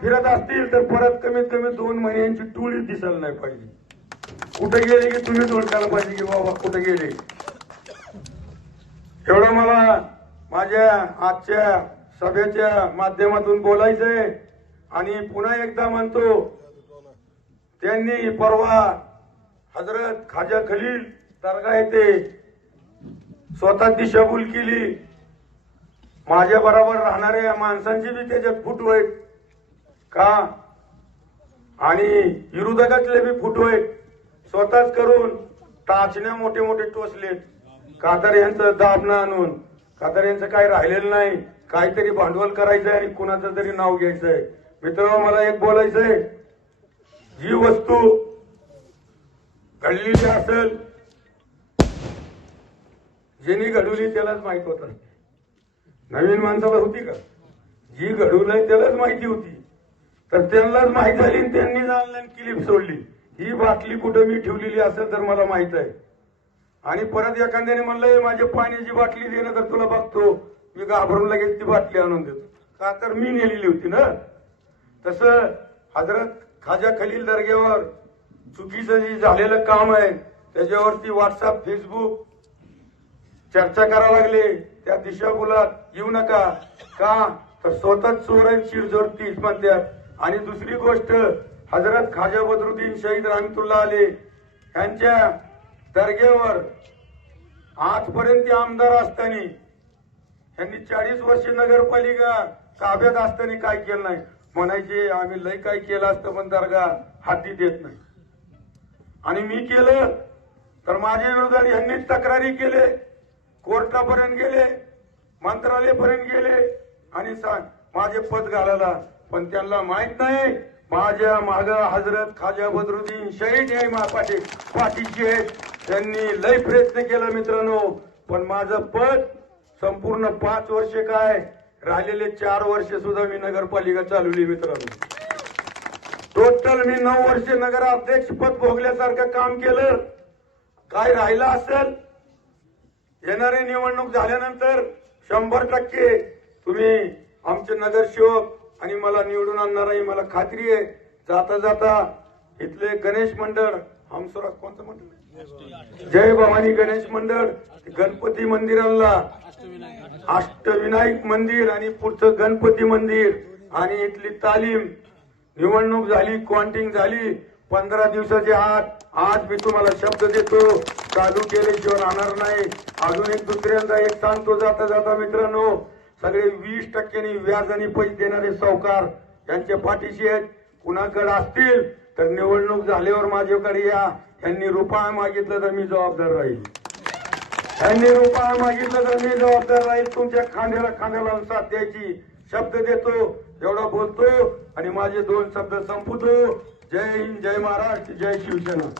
फिरत असतील तर परत कमीत कमी दोन महिन्यांची टोळी दिसायला नाही पाहिजे. कुठे गेले की तुम्हीच ओळखायला पाहिजे की बाबा कुठे गेले? एवढं मला माझ्या आजच्या सभेच्या माध्यमातून बोलायचंय. आणि पुन्हा एकदा म्हणतो त्यांनी परवा हजरत खाजा खलील दर्गा येथे स्वतः दिशाभूल केली. माझ्या बरोबर राहणाऱ्या माणसांची बी त्याच्यात फुटू वाईट का? आणि विरोधकातले बी फुटवे स्वतःच करून टाचण्या मोठे मोठे टोचलेत. कातर यांचं दाबणं आणून. कातर यांचं काही राहिलेलं नाही. काहीतरी भांडवल करायचंय आणि कुणाचं तरी नाव घ्यायचंय. मित्र मला एक बोलायचंय. जी वस्तू घडलेली असेल ज्यांनी घडवली त्यालाच माहीत होत. नवीन माणसाला होती का? जी घडवलंय त्यालाच माहिती होती. तर त्यांनाच माहीत झाली त्यांनी त्यांनीच ऑनलाईन क्लिप सोडली. ही बाटली कुठं मी ठेवलेली असेल तर मला माहीत आहे. आणि परत एखाद्याने म्हणलं माझ्या पाण्याची बाटली देणं तर तुला बघतो. मी घाबरून लगेच ती बाटली आणून देतो. का तर मी नेलेली होती ना. तसं हजरत खाजा खलील दर्ग्यावर चुकीचं जे झालेलं काम आहे त्याच्यावरती व्हॉट्सअप फेसबुक चर्चा करावं लागले. त्या दिशाभुलात येऊ नका. का? तर स्वतःच चोर आहेत तीच म्हणतात. आणि दुसरी गोष्ट हजरत खाजा बदरुद्दीन शहीद रामतुल्ला आले यांच्या दर्गेवर आजपर्यंत आमदार असताना यांनी चाळीस वर्ष नगरपालिका ताब्यात असताना काय केलं नाही? म्हणायचे आम्ही लय काय केलं असतं पण दर्गा हाती देत नाही. आणि मी केलं तर माझ्या विरोधात यांनीच तक्रारी केले कोर्टापर्यंत गेले मंत्रालयापर्यंत गेले आणि सांग माझे पद घालायला पण त्यांना माहीत नाही माझ्या माग हजरत खाजा बदरुद्दीन शहीद आहे पाठी पाठीची आहेत त्यांनी लय प्रयत्न केला मित्रांनो पण माझं पद संपूर्ण पाच वर्ष काय? राहिलेले चार वर्ष सुद्धा मी नगरपालिका चालवली मित्रांनो. टोटल मी नऊ वर्ष नगराध्यक्ष पद भोगल्यासारखं काम केलं. काय राहिलं असेल? येणारी निवडणूक झाल्यानंतर शंभर टक्के तुम्ही आमचे नगरसेवक आणि मला निवडून आणणार आहे मला खात्री आहे. जाता जाता इथले गणेश मंडळ हमसुरा कोणतं मंडळ? जय भवानी गणेश मंडळ गणपती मंदिराला अष्टविनायक मंदिर आणि पुढचं गणपती मंदिर आणि इथली तालीम. निवडणूक झाली क्वांटिंग झाली. पंधरा दिवसाच्या आत आज मी तुम्हाला शब्द देतो चालू केल्याशिवाय राहणार नाही. अजून एक दुसऱ्यांदा एक सांगतो जाता जाता मित्रांनो सगळे वीस टक्क्यांनी व्याज आणि पैसे देणारे सावकार यांच्या पाठीशी आहेत. कुणाकडे असतील तर निवडणूक झाल्यावर माझ्याकडे या. यांनी रुपया मागितलं तर मी जबाबदार राहील. यांनी रुपया मागितलं तर मी जबाबदार राहील. तुमच्या खांद्याला खांद्याला लावून साथ द्यायची. शब्द देतो एवढा बोलतो आणि माझे दोन शब्द संपवतो. जय हिंद जय महाराष्ट्र जय शिवसेना.